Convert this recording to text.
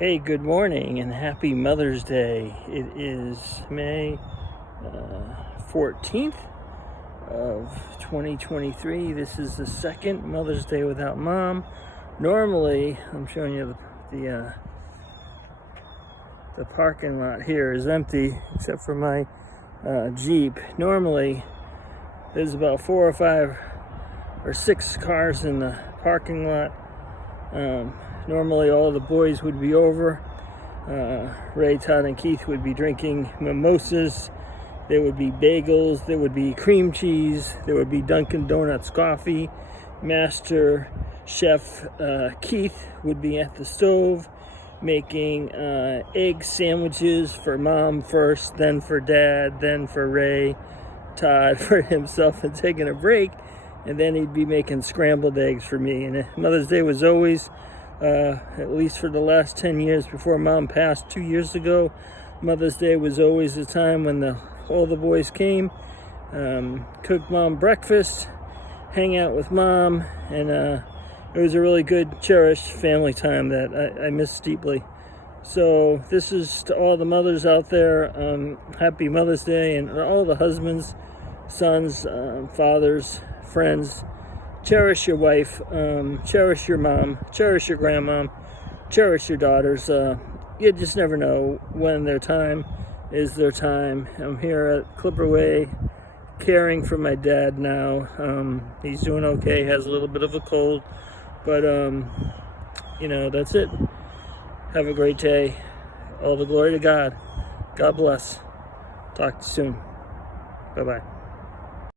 Hey, good morning and happy Mother's Day. It is May 14th of 2023. This is the second Mother's Day without Mom. Normally, I'm showing you the parking lot here is empty except for my Jeep. Normally, there's about 4 or 5 or 6 cars in the parking lot. Normally all the boys would be over. Ray, Todd, and Keith would be drinking mimosas. There would be bagels. There would be cream cheese. There would be Dunkin' Donuts coffee. Master Chef Keith would be at the stove making egg sandwiches for Mom first, then for Dad, then for Ray, Todd for himself, and taking a break. And then he'd be making scrambled eggs for me. And Mother's Day was always, at least for the last 10 years before Mom passed 2 years ago, Mother's Day was always the time when all the boys came, cook Mom breakfast, hang out with Mom, and it was a really good, cherished family time that I miss deeply. So this is to all the mothers out there, happy Mother's Day, and all the husbands, sons, fathers, friends. Cherish your wife, cherish your mom, cherish your grandmom, cherish your daughters. You just never know when their time is their time. I'm here at Clipper Way caring for my dad now. He's doing okay, has a little bit of a cold, but that's it. Have a great day. All the glory to God. God bless. Talk to you soon. Bye-bye.